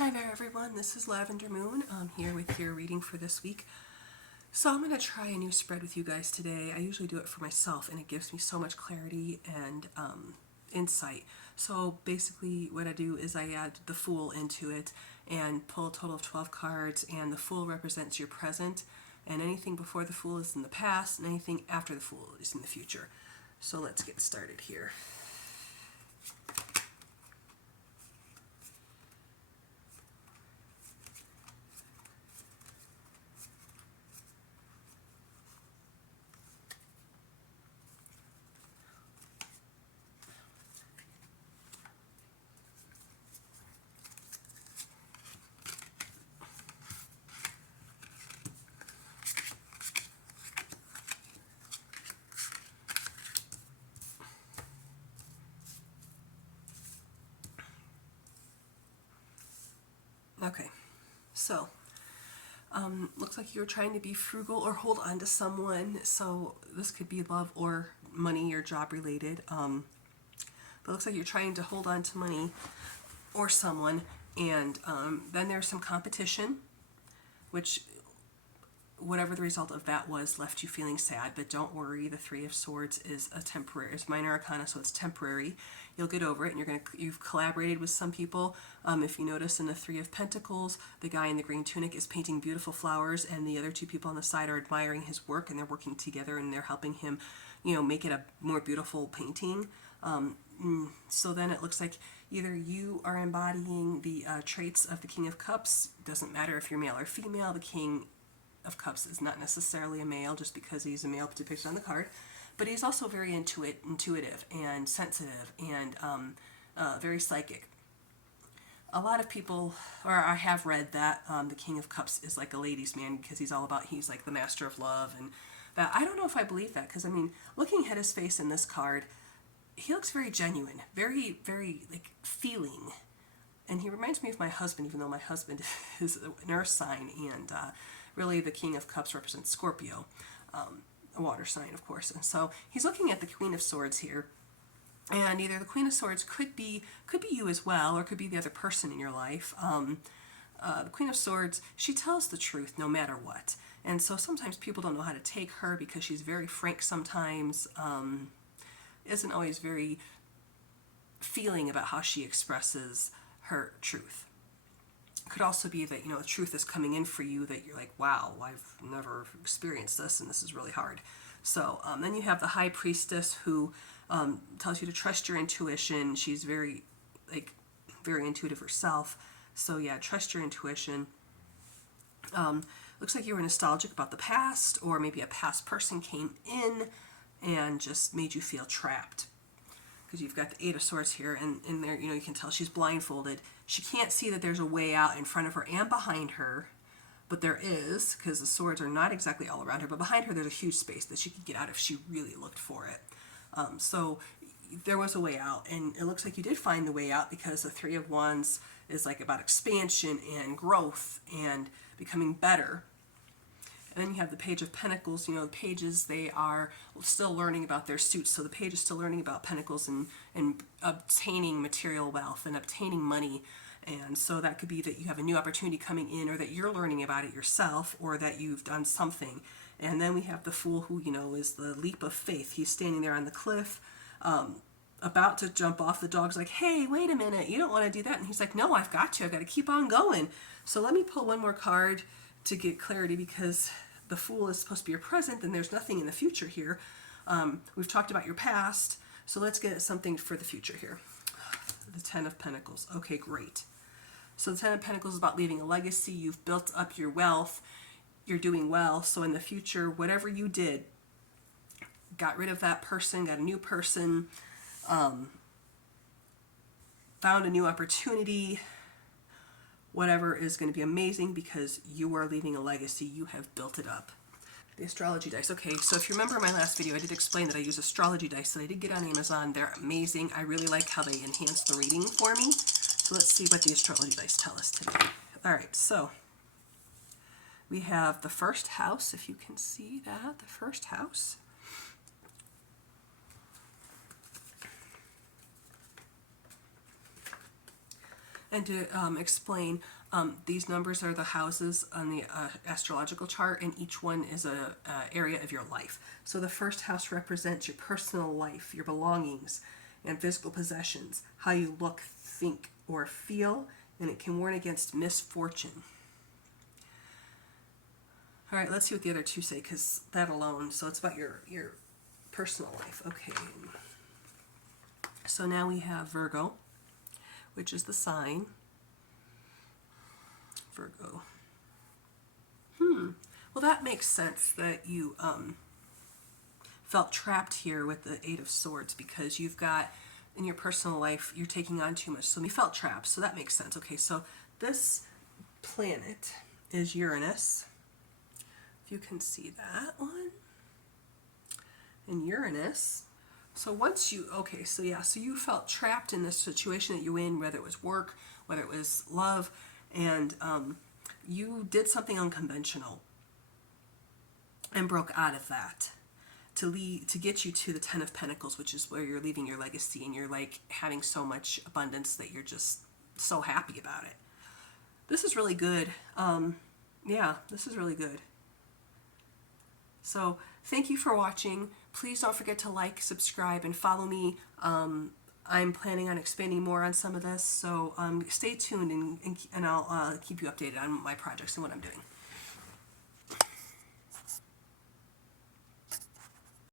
Hi there everyone, this is Lavender Moon. I'm here with your reading for this week. So I'm going to try a new spread with you guys today. I usually do it for myself and it gives me so much clarity and insight. So basically what I do is I add the Fool into it and pull a total of 12 cards, and the Fool represents your present, and anything before the Fool is in the past and anything after the Fool is in the future. So let's get started here. Okay, so looks like you're trying to be frugal or hold on to someone. So this could be love or money or job related. But it looks like you're trying to hold on to money or someone, and then there's some competition, which whatever the result of that was left you feeling sad, but don't worry, the Three of Swords is a temporary, it's minor arcana, so it's temporary. You'll get over it, and you've collaborated with some people. If you notice in the Three of Pentacles, the guy in the green tunic is painting beautiful flowers, and the other two people on the side are admiring his work, and they're working together, and they're helping him, make it a more beautiful painting. So then it looks like either you are embodying the traits of the King of Cups. Doesn't matter if you're male or female, the King of Cups is not necessarily a male just because he's a male depicted on the card, but he's also very intuitive and sensitive and very psychic. A lot of people, or I have read that the King of Cups is like a ladies' man because he's like the master of love, and that I don't know if I believe that, because looking at his face in this card, he looks very genuine, very, very like feeling. And he reminds me of my husband, even though my husband is an earth sign, and really the King of Cups represents Scorpio, a water sign, of course. And so he's looking at the Queen of Swords here, and either the Queen of Swords could be you as well, or could be the other person in your life. The Queen of Swords, she tells the truth no matter what. And so sometimes people don't know how to take her because she's very frank sometimes, isn't always very feeling about how she expresses her truth. It could also be that, the truth is coming in for you that you're like, wow, I've never experienced this and this is really hard. So then you have the High Priestess, who tells you to trust your intuition. She's very intuitive herself. So yeah, trust your intuition. Looks like you were nostalgic about the past, or maybe a past person came in and just made you feel trapped. Because you've got the Eight of Swords here, and in there, you can tell she's blindfolded. She can't see that there's a way out in front of her and behind her, but there is, because the swords are not exactly all around her, but behind her there's a huge space that she could get out if she really looked for it. So there was a way out, and it looks like you did find the way out, because the Three of Wands is like about expansion and growth and becoming better. And then you have the Page of Pentacles. The pages, they are still learning about their suits. So the page is still learning about pentacles and obtaining material wealth and obtaining money. And so that could be that you have a new opportunity coming in, or that you're learning about it yourself, or that you've done something. And then we have the Fool, who, is the leap of faith. He's standing there on the cliff, about to jump off. The dog's like, hey, wait a minute, you don't want to do that. And he's like, no, I've got to keep on going. So let me pull one more card to get clarity, because the Fool is supposed to be your present and there's nothing in the future here. We've talked about your past, so let's get something for the future here. The Ten of Pentacles. Okay, great. So the Ten of Pentacles is about leaving a legacy. You've built up your wealth. You're doing well. So in the future, whatever you did, got rid of that person, got a new person, found a new opportunity, whatever is going to be amazing, because you are leaving a legacy. You have built it up. The astrology dice. Okay, so if you remember my last video, I did explain that I use astrology dice that I did get on Amazon. They're amazing. I really like how they enhance the reading for me. So let's see what the astrology dice tell us today. All right, so we have the first house, if you can see that, the first house. and to explain, these numbers are the houses on the astrological chart, and each one is a area of your life. So the first house represents your personal life, your belongings, and physical possessions, how you look, think, or feel, and it can warn against misfortune. All right, let's see what the other two say, because that alone, so it's about your personal life. Okay. So now we have Virgo, which is the sign. Virgo. Well, that makes sense that you felt trapped here with the Eight of Swords, because you've got, in your personal life, you're taking on too much. So you felt trapped, so that makes sense. Okay, so this planet is Uranus. If you can see that one. And Uranus. So once you, okay, so yeah, so you felt trapped in this situation that you were in, whether it was work, whether it was love, and you did something unconventional and broke out of that to get you to the Ten of Pentacles, which is where you're leaving your legacy, and you're like having so much abundance that you're just so happy about it. This is really good. Yeah, this is really good. So thank you for watching. Please don't forget to like, subscribe, and follow me. I'm planning on expanding more on some of this, so stay tuned, and I'll keep you updated on my projects and what I'm doing.